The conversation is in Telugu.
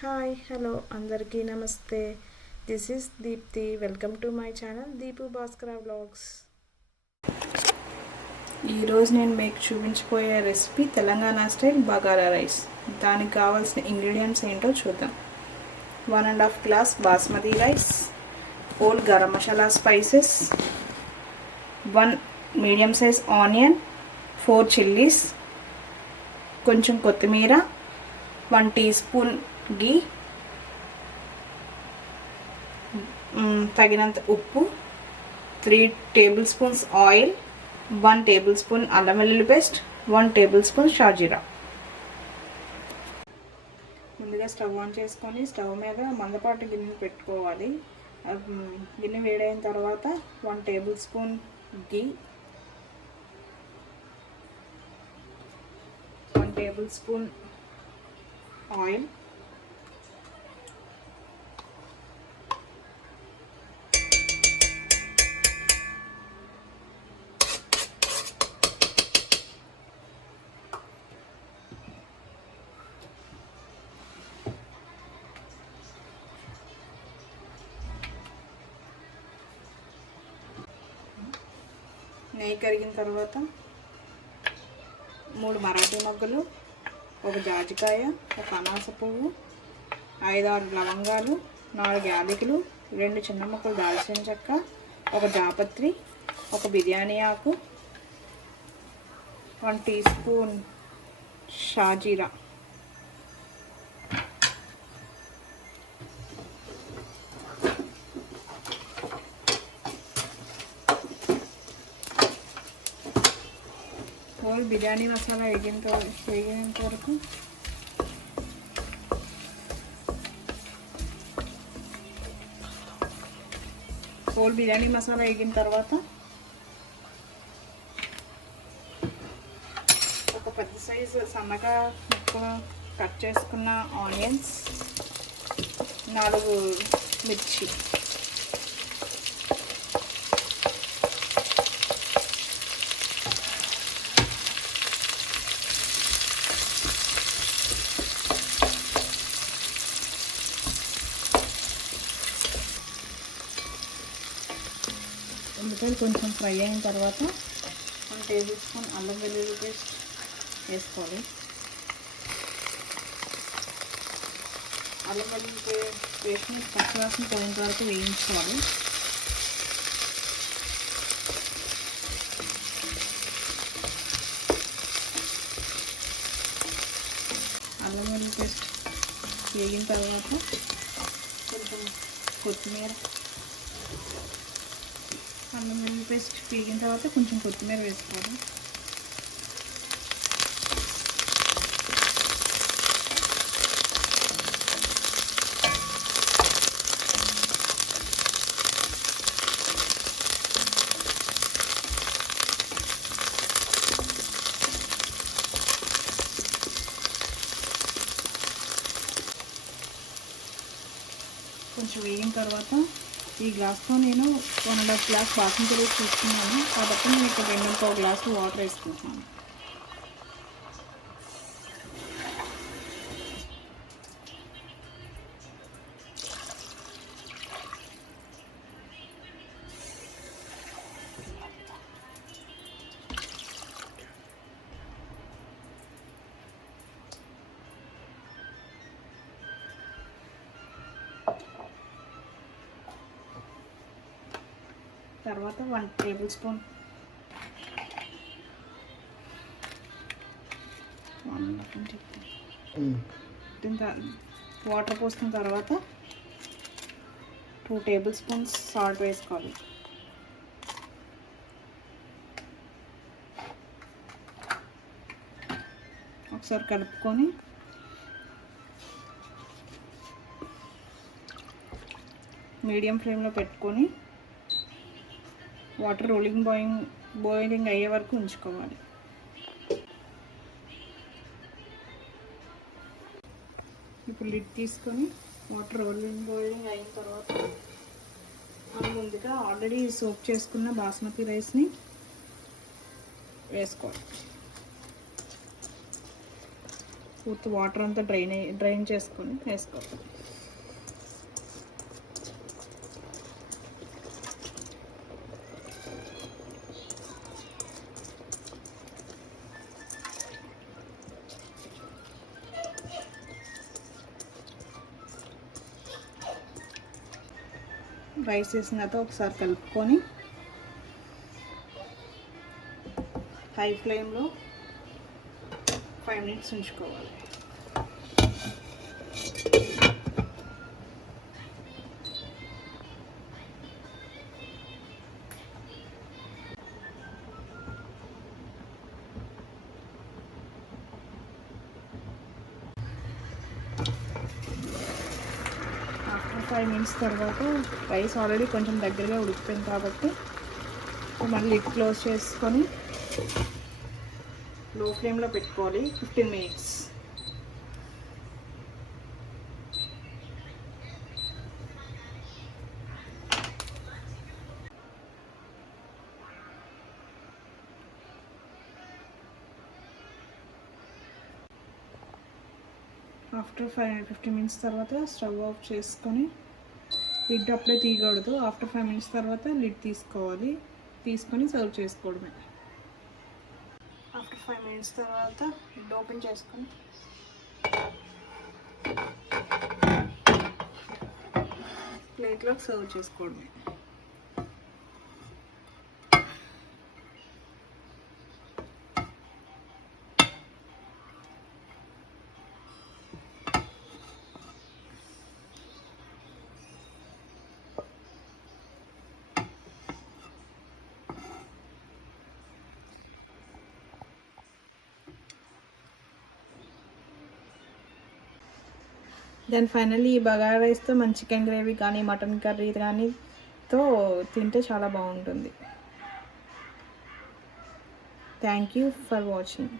హాయ్ హలో అందరికీ నమస్తే. This is Deepthi. Welcome to my channel Deepu Bhaskara vlogs. ఈరోజు నేను మీకు చూపించబోయే recipe Telangana style bagara rice. దానికి కావాల్సిన ఇంగ్రీడియంట్స్ ఏంటో చూద్దాం. 1.5 glass basmati rice, whole garam masala spices, 1 medium size onion, 4 chillies, కొంచెం కొత్తిమీర, 1 టీ స్పూన్ ఘీ, తగినంత ఉప్పు, 3 tablespoons oil, 1 tablespoon అల్లం వెల్లుల్లి పేస్ట్, 1 టేబుల్ స్పూన్ షాజీరా. ముందుగా స్టవ్ ఆన్ చేసుకొని స్టవ్ మీద మందపాటి గిన్నె పెట్టుకోవాలి. గిన్నె వేడైన తర్వాత 1 టేబుల్ స్పూన్ ఘీ, 1 టేబుల్ స్పూన్ ఆయిల్, నెయ్యి కరిగిన తర్వాత 3 మరాఠీ మొగ్గలు, 1 జాజికాయ, 1 అనాస పువ్వు, 5-6 లవంగాలు, 4 యాలకులు, 2 చిన్న ముక్కలు దాల్చిన చెక్క, 1 జాపత్రి, 1 బిర్యానీ ఆకు, 1 టీ స్పూన్ షాజీరా, హోల్ బిర్యానీ మసాలా వేగేంత వరకు హోల్ బిర్యానీ మసాలా వేగిన తర్వాత ఒక పెద్ద సైజు సన్నగా ముక్కలు కట్ చేసుకున్న ఆనియన్స్, 4 మిర్చి, ఉల్లిపాయలు కొంచెం ఫ్రై అయిన తర్వాత 1 టేబుల్ స్పూన్ అల్లం వెల్లుల్లి పేస్ట్ వేసుకోవాలి. అల్లం వెల్లుల్లి పేస్ట్ని పచ్చివాసన పోయేంత వరకు వేయించుకోవాలి. అల్లం వెల్లుల్లి పేస్ట్ వేగిన తర్వాత కొంచెం కొత్తిమీర, అల్లం వెల్లుల్లి పేస్ట్ వేగిన తర్వాత కొంచెం కొత్తిమీర వేసుకోవాలి. కొంచెం వేగిన తర్వాత ఈ గ్లాస్తో నేను 1.5 గ్లాస్ బాస్మతి రైస్ తీసుకున్నాను కాబట్టి నేను ఇక్కడ 2.25 గ్లాసులు వాటర్ వేసుకుంటున్నాను. తర్వాత 1 టేబుల్ స్పూన్ వాటర్ పోసిన తర్వాత 2 టేబుల్ స్పూన్స్ సాల్ట్ వేసుకోవాలి. ఒకసారి కలుపుకొని మీడియం ఫ్లేమ్లో పెట్టుకొని వాటర్ బాయిలింగ్ అయ్యే వరకు ఉంచుకోవాలి. ఇప్పుడు లిడ్ తీసుకొని వాటర్ బాయిలింగ్ అయిన తర్వాత మనం ముందుగా ఆల్రెడీ సోక్ చేసుకున్న బాస్మతి రైస్ని వేసుకోవాలి. పూర్తి వాటర్ అంతా డ్రైన్ చేసుకొని వేసుకోవాలి. రైస్ వేసిన తర్వాత ఒకసారి కలుపుకొని హై ఫ్లేమ్లో 5 minutes ఉంచుకోవాలి. ఆఫ్టర్ 5 minutes తర్వాత రైస్ ఆల్రెడీ కొంచెం దగ్గరగా ఉడికిపోయింది కాబట్టి మళ్ళీ లిడ్ క్లోజ్ చేసుకొని లో ఫ్లేమ్లో పెట్టుకోవాలి 15 minutes. ఆఫ్టర్ 15 minutes తర్వాత స్టవ్ ఆఫ్ చేసుకొని లిడ్ అప్లై తీయకూడదు. ఆఫ్టర్ 5 minutes తర్వాత లిడ్ తీసుకొని సర్వ్ చేసుకోవడమే. ఆఫ్టర్ 5 minutes తర్వాత లిడ్ ఓపెన్ చేసుకొని ప్లేట్లోకి సర్వ్ చేసుకోవడమే. దెన్ ఫైనల్లీ ఈ బగారా రైస్తో మన చికెన్ గ్రేవీ కానీ మటన్ కర్రీ కానీతో తింటే చాలా బాగుంటుంది. Thank you for watching.